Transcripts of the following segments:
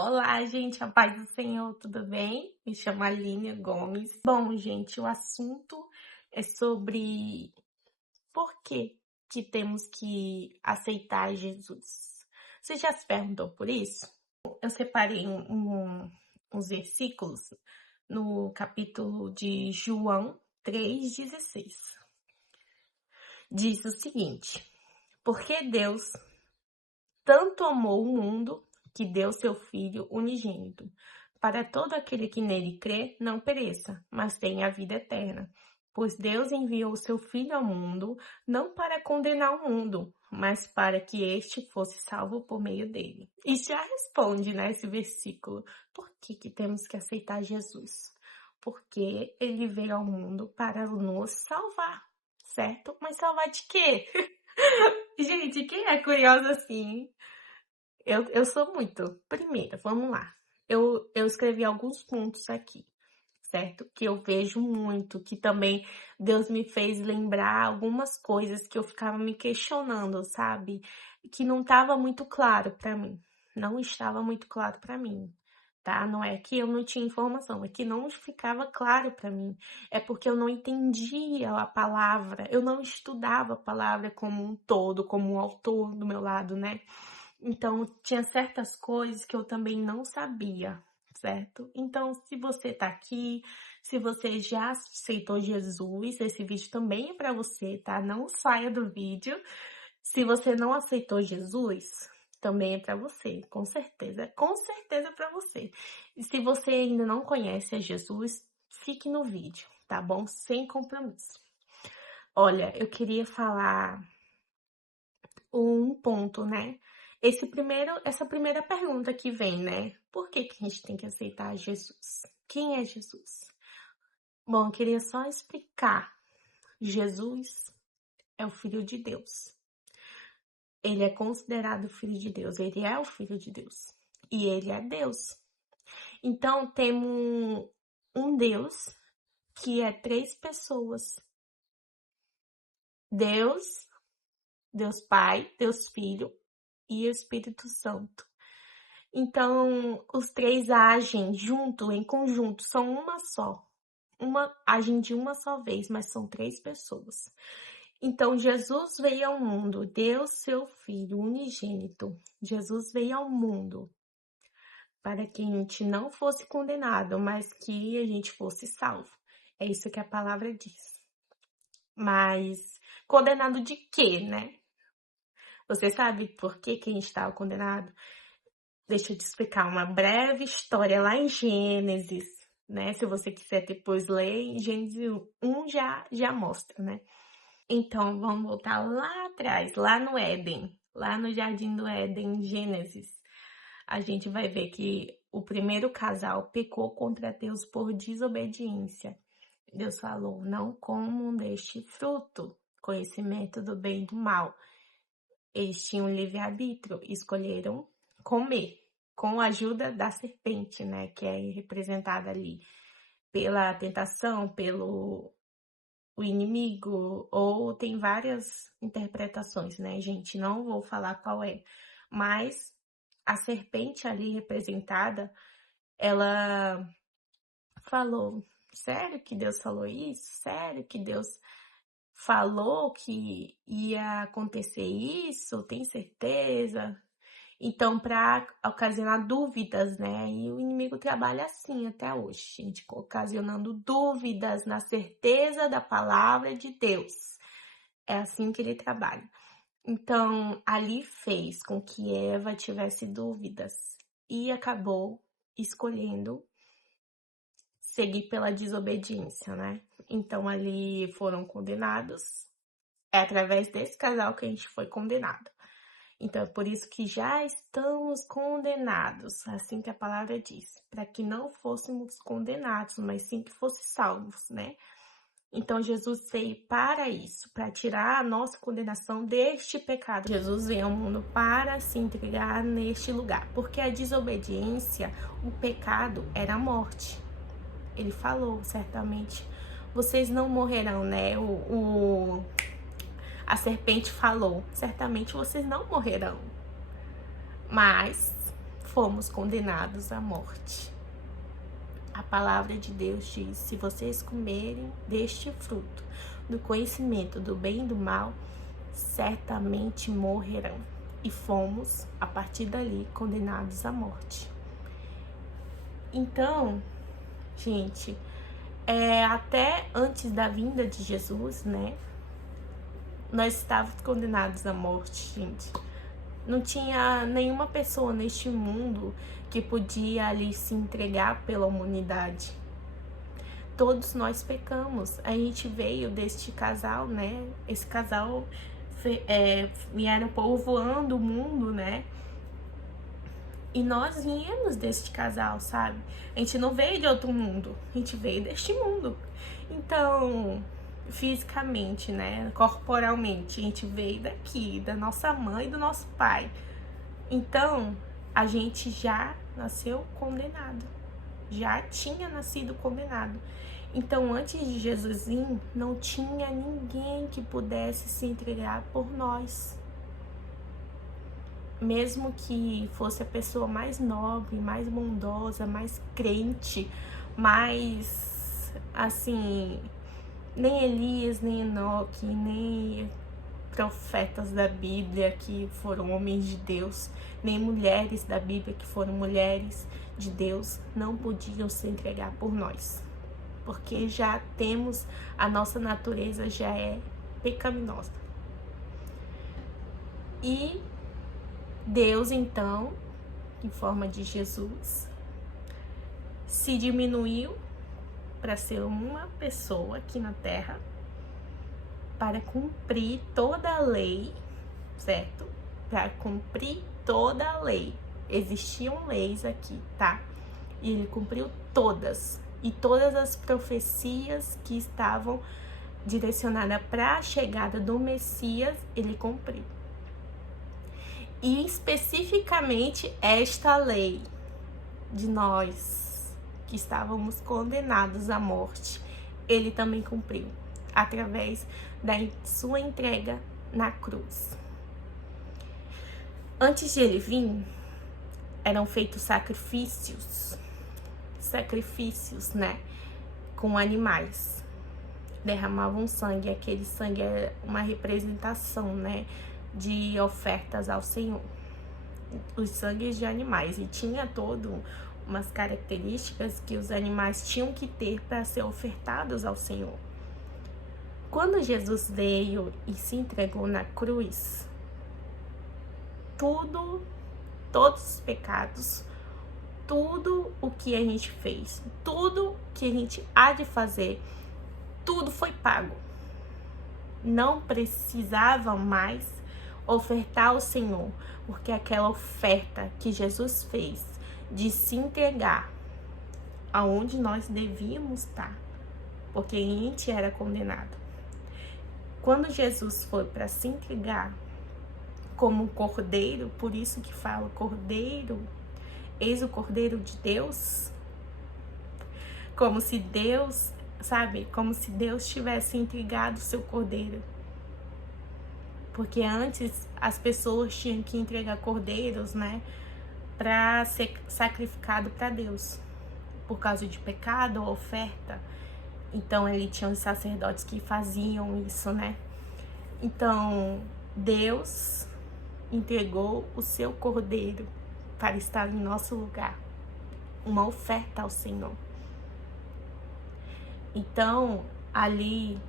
Olá, gente, a paz do Senhor, tudo bem? Me chamo Aline Gomes. Bom, gente, o assunto é sobre por que temos que aceitar Jesus. Você já se perguntou por isso? Eu separei uns versículos no capítulo de João 3,16. Diz o seguinte: porque Deus tanto amou o mundo que deu seu Filho unigênito, para todo aquele que nele crê não pereça, mas tenha a vida eterna. Pois Deus enviou o seu Filho ao mundo, não para condenar o mundo, mas para que este fosse salvo por meio dele. E já responde, né, esse versículo, por que temos que aceitar Jesus? Porque ele veio ao mundo para nos salvar, certo? Mas salvar de quê? Gente, quem é curioso assim? Eu sou muito. Primeiro, vamos lá. Eu escrevi alguns pontos aqui, certo? Que eu vejo muito, que também Deus me fez lembrar algumas coisas que eu ficava me questionando, sabe? Que não estava muito claro para mim. Não estava muito claro para mim, tá? Não é que eu não tinha informação, é que não ficava claro para mim. É porque eu não entendia a palavra, eu não estudava a palavra como um todo, como um autor do meu lado, né? Então, tinha certas coisas que eu também não sabia, certo? Então, se você tá aqui, se você já aceitou Jesus, esse vídeo também é para você, tá? Não saia do vídeo. Se você não aceitou Jesus, também é para você, com certeza é para você. E se você ainda não conhece a Jesus, fique no vídeo, tá bom? Sem compromisso. Olha, eu queria falar um ponto, né? Essa primeira pergunta que vem, né? Por que a gente tem que aceitar Jesus? Quem é Jesus? Bom, eu queria só explicar. Jesus é o Filho de Deus. Ele é considerado Filho de Deus. Ele é o Filho de Deus. E ele é Deus. Então, temos um Deus que é três pessoas. Deus, Deus Pai, Deus Filho e Espírito Santo. Então, os três agem junto, em conjunto, são uma só. Agem de uma só vez, mas são três pessoas. Então, Jesus veio ao mundo, Deus, seu Filho unigênito. Jesus veio ao mundo para que a gente não fosse condenado, mas que a gente fosse salvo. É isso que a palavra diz. Mas condenado de quê, né? Você sabe por que a gente estava condenado? Deixa eu te explicar uma breve história lá em Gênesis, né? Se você quiser depois ler, em Gênesis 1 já mostra, né? Então, vamos voltar lá atrás, lá no Éden, lá no Jardim do Éden, Gênesis. A gente vai ver que o primeiro casal pecou contra Deus por desobediência. Deus falou, não comam deste fruto, conhecimento do bem e do mal. Eles tinham livre-arbítrio, escolheram comer, com a ajuda da serpente, né, que é representada ali pela tentação, pelo o inimigo, ou tem várias interpretações, né, gente? Não vou falar qual é, mas a serpente ali representada, ela falou, sério que Deus falou isso? Sério que Deus falou que ia acontecer isso? Tem certeza? Então, para ocasionar dúvidas, né? E o inimigo trabalha assim até hoje, gente, ocasionando dúvidas na certeza da palavra de Deus. É assim que ele trabalha. Então, ali fez com que Eva tivesse dúvidas e acabou escolhendo seguir pela desobediência, né? Então, ali foram condenados. É através desse casal que a gente foi condenado. Então, é por isso que já estamos condenados, assim que a palavra diz, para que não fôssemos condenados, mas sim que fossem salvos, né? Então, Jesus veio para isso, para tirar a nossa condenação deste pecado. Jesus veio ao mundo para se entregar neste lugar, porque a desobediência, o pecado, era a morte. Ele falou, certamente, vocês não morrerão, né? A serpente falou, certamente vocês não morrerão. Mas fomos condenados à morte. A palavra de Deus diz: se vocês comerem deste fruto, do conhecimento do bem e do mal, certamente morrerão. E fomos, a partir dali, condenados à morte. Então, gente, até antes da vinda de Jesus, né, nós estávamos condenados à morte, gente. Não tinha nenhuma pessoa neste mundo que podia ali se entregar pela humanidade. Todos nós pecamos. A gente veio deste casal, né? Esse casal vieram povoando o mundo, né? E nós viemos deste casal, sabe? A gente não veio de outro mundo, a gente veio deste mundo. Então, fisicamente, né? Corporalmente, a gente veio daqui, da nossa mãe e do nosso pai. Então, a gente já nasceu condenado. Já tinha nascido condenado. Então, antes de Jesus vir, não tinha ninguém que pudesse se entregar por nós. Mesmo que fosse a pessoa mais nobre, mais bondosa, mais crente, mais, assim, nem Elias, nem Enoque, nem profetas da Bíblia que foram homens de Deus, nem mulheres da Bíblia que foram mulheres de Deus, não podiam se entregar por nós. Porque já temos, a nossa natureza já é pecaminosa. E Deus, então, em forma de Jesus, se diminuiu para ser uma pessoa aqui na Terra, para cumprir toda a lei, certo? Para cumprir toda a lei. Existiam leis aqui, tá? E ele cumpriu todas. E todas as profecias que estavam direcionadas para a chegada do Messias, ele cumpriu. E especificamente esta lei de nós que estávamos condenados à morte, ele também cumpriu através da sua entrega na cruz. Antes de ele vir, eram feitos sacrifícios, né, com animais. Derramavam sangue, aquele sangue é uma representação, né, de ofertas ao Senhor. Os sangues de animais, e tinha todo umas características que os animais tinham que ter para ser ofertados ao Senhor. Quando Jesus veio e se entregou na cruz, todos os pecados, tudo o que a gente fez, tudo que a gente há de fazer, tudo foi pago. Não precisava mais ofertar ao Senhor, porque aquela oferta que Jesus fez de se entregar aonde nós devíamos estar, porque a gente era condenado. Quando Jesus foi para se entregar como um cordeiro, por isso que fala cordeiro, eis o cordeiro de Deus, como se Deus, sabe, como se Deus tivesse entregado o seu cordeiro. Porque antes as pessoas tinham que entregar cordeiros, né, para ser sacrificado para Deus, por causa de pecado ou oferta. Então, ele tinha os sacerdotes que faziam isso, né? Então, Deus entregou o seu cordeiro para estar em nosso lugar, uma oferta ao Senhor. Então, ali,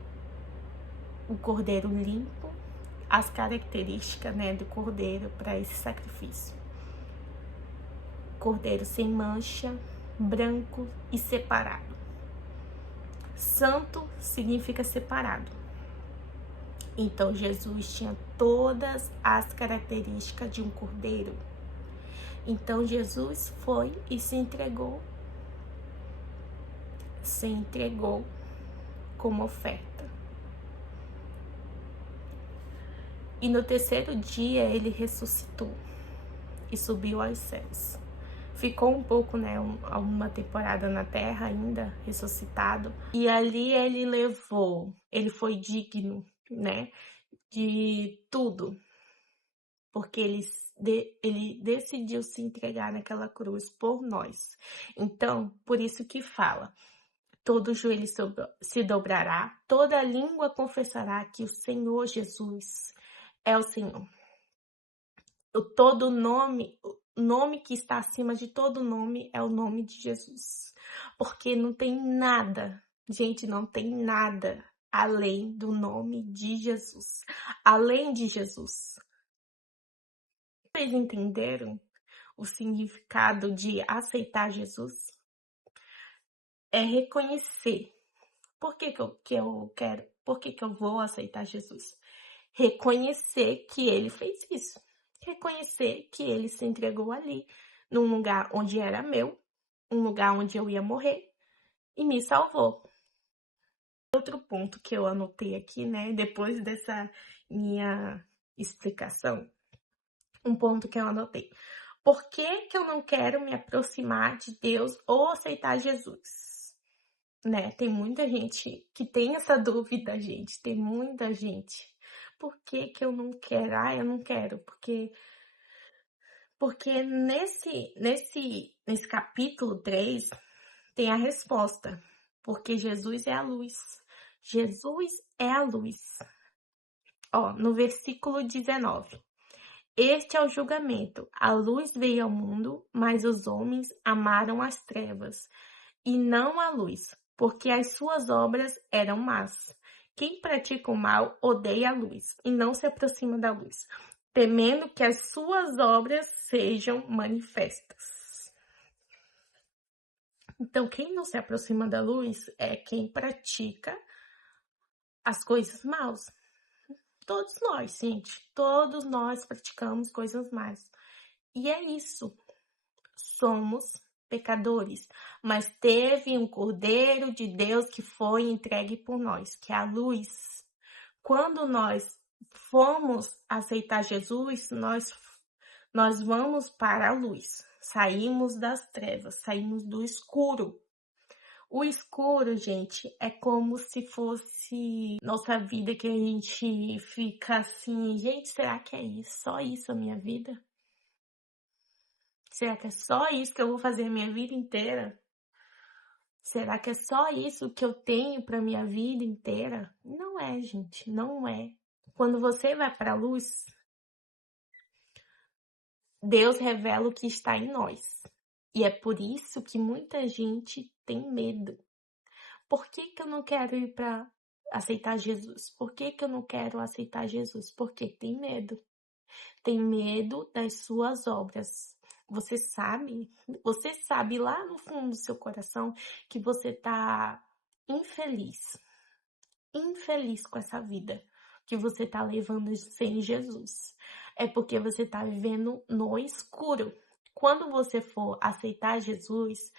o cordeiro limpo, as características, né, do cordeiro para esse sacrifício. Cordeiro sem mancha, branco e separado. Santo significa separado. Então, Jesus tinha todas as características de um cordeiro. Então, Jesus foi e se entregou. Se entregou como oferta. E no terceiro dia, ele ressuscitou e subiu aos céus. Ficou um pouco, né, uma temporada na terra ainda, ressuscitado. E ali ele foi digno, né, de tudo. porque ele decidiu se entregar naquela cruz por nós. Então, por isso que fala, todo joelho se dobrará, toda língua confessará que o Senhor Jesus é o Senhor. O nome que está acima de todo nome é o nome de Jesus. Porque não tem nada, gente, não tem nada além do nome de Jesus. Além de Jesus. Vocês entenderam o significado de aceitar Jesus? É reconhecer. Por que eu quero? Por que eu vou aceitar Jesus? Reconhecer que ele fez isso. Reconhecer que ele se entregou ali, num lugar onde era meu, um lugar onde eu ia morrer, e me salvou. Outro ponto que eu anotei aqui, né, depois dessa minha explicação, um ponto que eu anotei. Por que eu não quero me aproximar de Deus ou aceitar Jesus? Né? Tem muita gente que tem essa dúvida, gente. Tem muita gente. Por que eu não quero? Ah, eu não quero. Porque nesse capítulo 3 tem a resposta. Porque Jesus é a luz. Jesus é a luz. Ó, no versículo 19. Este é o julgamento. A luz veio ao mundo, mas os homens amaram as trevas e não a luz, porque as suas obras eram más. Quem pratica o mal odeia a luz e não se aproxima da luz, temendo que as suas obras sejam manifestas. Então, quem não se aproxima da luz é quem pratica as coisas maus. Todos nós, gente, todos nós praticamos coisas más. E é isso. Somos pecadores, mas teve um Cordeiro de Deus que foi entregue por nós, que é a luz. Quando nós fomos aceitar Jesus, nós vamos para a luz. Saímos das trevas, saímos do escuro. O escuro, gente, é como se fosse nossa vida, que a gente fica assim, gente, será que é isso? Só isso a minha vida? Será que é só isso que eu vou fazer a minha vida inteira? Será que é só isso que eu tenho para minha vida inteira? Não é, gente, não é. Quando você vai para a luz, Deus revela o que está em nós. E é por isso que muita gente tem medo. Por que eu não quero ir para aceitar Jesus? Por que eu não quero aceitar Jesus? Porque tem medo. Tem medo das suas obras. Você sabe lá no fundo do seu coração que você tá infeliz com essa vida que você tá levando sem Jesus. É porque você tá vivendo no escuro. Quando você for aceitar Jesus,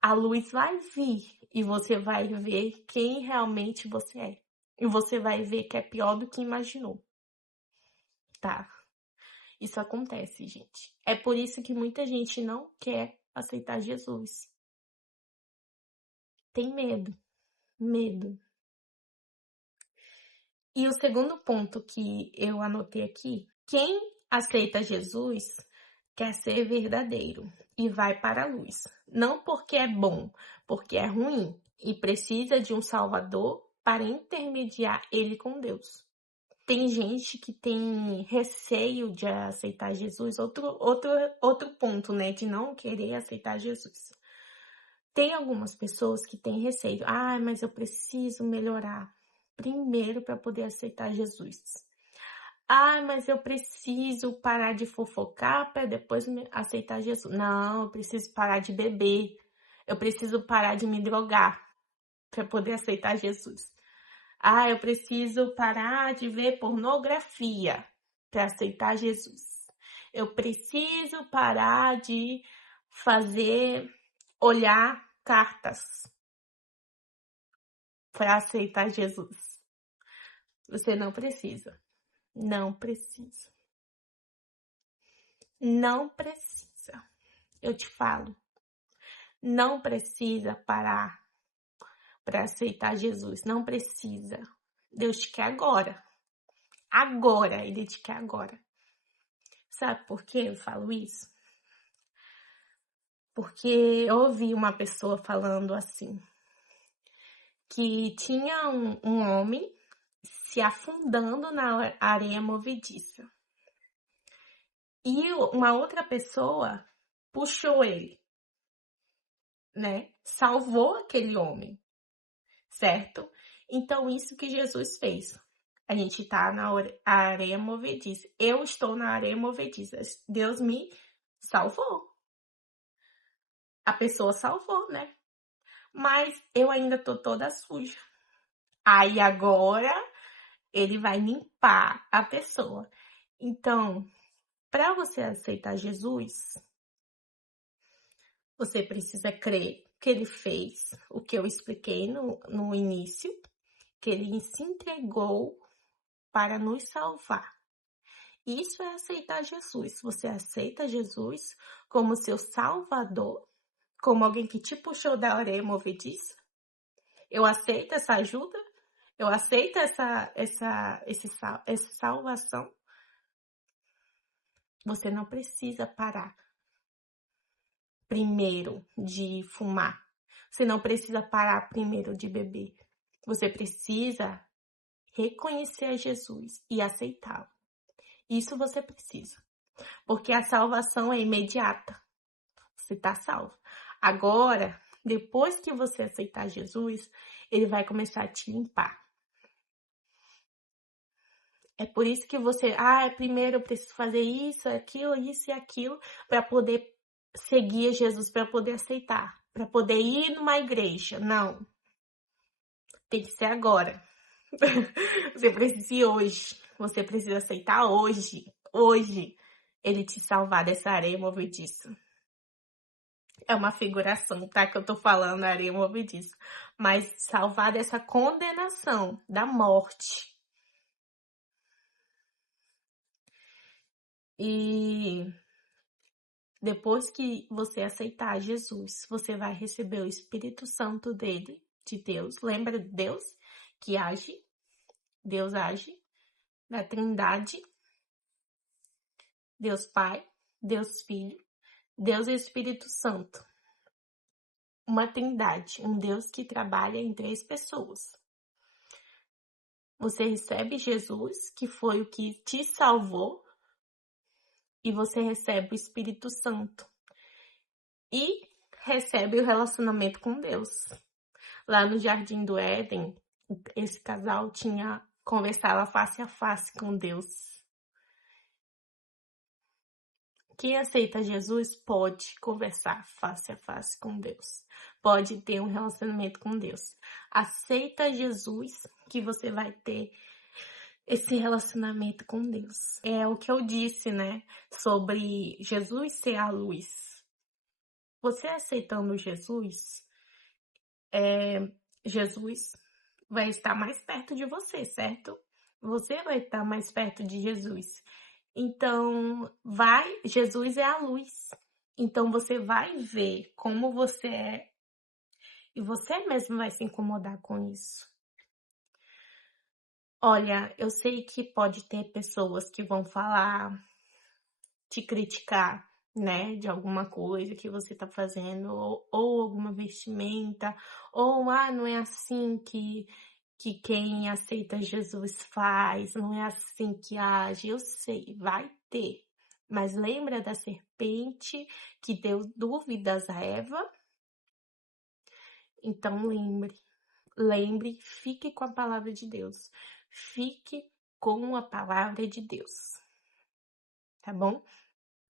a luz vai vir e você vai ver quem realmente você é. E você vai ver que é pior do que imaginou. Tá? Isso acontece, gente. É por isso que muita gente não quer aceitar Jesus. Tem medo. Medo. E o segundo ponto que eu anotei aqui, quem aceita Jesus quer ser verdadeiro e vai para a luz. Não porque é bom, porque é ruim e precisa de um Salvador para intermediar ele com Deus. Tem gente que tem receio de aceitar Jesus, outro ponto, né, de não querer aceitar Jesus. Tem algumas pessoas que têm receio. Ah, mas eu preciso melhorar primeiro para poder aceitar Jesus. Ah, mas eu preciso parar de fofocar para depois aceitar Jesus. Não, eu preciso parar de beber. Eu preciso parar de me drogar para poder aceitar Jesus. Ah, eu preciso parar de ver pornografia para aceitar Jesus. Eu preciso parar de olhar cartas para aceitar Jesus. Você não precisa. Não precisa. Não precisa. Eu te falo. Não precisa parar para aceitar Jesus. Não precisa. Deus te quer agora. Agora. Ele te quer agora. Sabe por que eu falo isso? Porque eu ouvi uma pessoa falando assim, que tinha um homem se afundando na areia movediça. E uma outra pessoa puxou ele, né? Salvou aquele homem, certo? Então, isso que Jesus fez. A gente tá na areia movediça. Eu estou na areia movediça. Deus me salvou. A pessoa salvou, né? Mas eu ainda tô toda suja. Aí agora ele vai limpar a pessoa. Então, para você aceitar Jesus, você precisa crer que ele fez o que eu expliquei no início, que ele se entregou para nos salvar. Isso é aceitar Jesus. Você aceita Jesus como seu salvador, como alguém que te puxou da areia movediça? Eu aceito essa ajuda? Eu aceito essa salvação? Você não precisa parar primeiro de fumar. Você não precisa parar primeiro de beber. Você precisa reconhecer a Jesus e aceitá-lo. Isso você precisa. Porque a salvação é imediata. Você está salvo. Agora, depois que você aceitar Jesus, ele vai começar a te limpar. É por isso que você, primeiro eu preciso fazer isso e aquilo, para poder seguir Jesus, para poder aceitar, para poder ir numa igreja. Não. Tem que ser agora. Você precisa ir hoje. Você precisa aceitar hoje. Hoje. Ele te salvar dessa areia movediça. É uma figuração, tá? Que eu tô falando, areia movediça. Mas salvar dessa condenação, da morte. E depois que você aceitar Jesus, você vai receber o Espírito Santo dele, de Deus. Lembra de Deus que age? Deus age na Trindade. Deus Pai, Deus Filho, Deus Espírito Santo. Uma Trindade, um Deus que trabalha em 3 pessoas. Você recebe Jesus, que foi o que te salvou, e você recebe o Espírito Santo. E recebe o relacionamento com Deus. Lá no Jardim do Éden, esse casal conversava face a face com Deus. Quem aceita Jesus pode conversar face a face com Deus. Pode ter um relacionamento com Deus. Aceita Jesus que você vai ter esse relacionamento com Deus. É o que eu disse, né? Sobre Jesus ser a luz. Você aceitando Jesus, Jesus vai estar mais perto de você, certo? Você vai estar mais perto de Jesus. Então, Jesus é a luz. Então, você vai ver como você é e você mesmo vai se incomodar com isso. Olha, eu sei que pode ter pessoas que vão falar, te criticar, né, de alguma coisa que você tá fazendo, ou alguma vestimenta, ou, não é assim que quem aceita Jesus faz, não é assim que age. Eu sei, vai ter. Mas lembra da serpente que deu dúvidas a Eva? Então lembre, fique com a palavra de Deus. Fique com a palavra de Deus. Tá bom?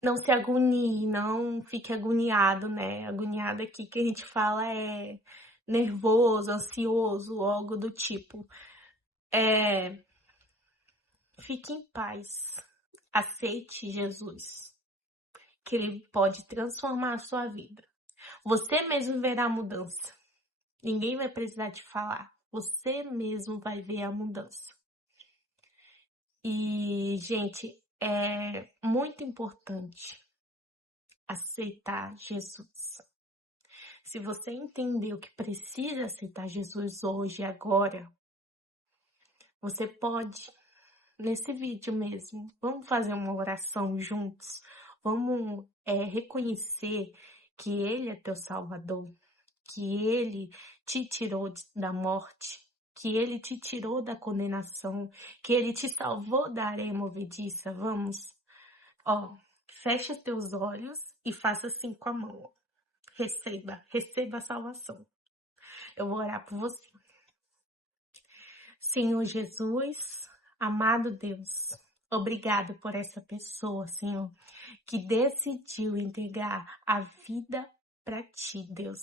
Não se agonie, não fique agoniado, né? Agoniado aqui que a gente fala é nervoso, ansioso, algo do tipo. Fique em paz. Aceite Jesus, que ele pode transformar a sua vida. Você mesmo verá a mudança. Ninguém vai precisar te falar. Você mesmo vai ver a mudança. E, gente, é muito importante aceitar Jesus. Se você entendeu que precisa aceitar Jesus hoje, agora, você pode, nesse vídeo mesmo. Vamos fazer uma oração juntos? Vamos reconhecer que Ele é teu Salvador, que Ele te tirou da morte, que Ele te tirou da condenação, que Ele te salvou da areia movediça. Vamos? Ó, fecha teus olhos e faça assim com a mão. Receba a salvação. Eu vou orar por você. Senhor Jesus, amado Deus, obrigado por essa pessoa, Senhor, que decidiu entregar a vida para ti, Deus.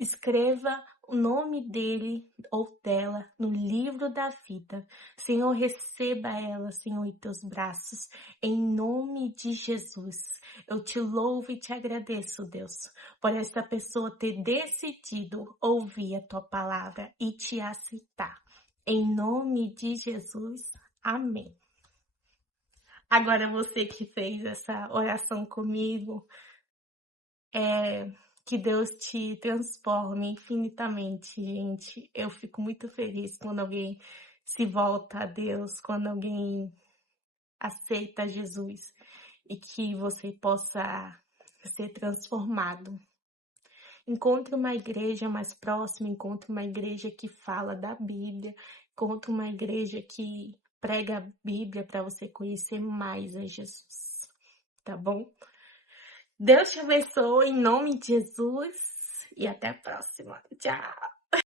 Escreva o nome dele ou dela no livro da vida. Senhor, receba ela, Senhor, em teus braços, em nome de Jesus. Eu te louvo e te agradeço, Deus, por esta pessoa ter decidido ouvir a tua palavra e te aceitar. Em nome de Jesus, amém. Agora você que fez essa oração comigo, que Deus te transforme infinitamente, gente. Eu fico muito feliz quando alguém se volta a Deus, quando alguém aceita Jesus e que você possa ser transformado. Encontre uma igreja mais próxima, encontre uma igreja que fala da Bíblia, encontre uma igreja que prega a Bíblia para você conhecer mais a Jesus, tá bom? Deus te abençoe em nome de Jesus e até a próxima. Tchau!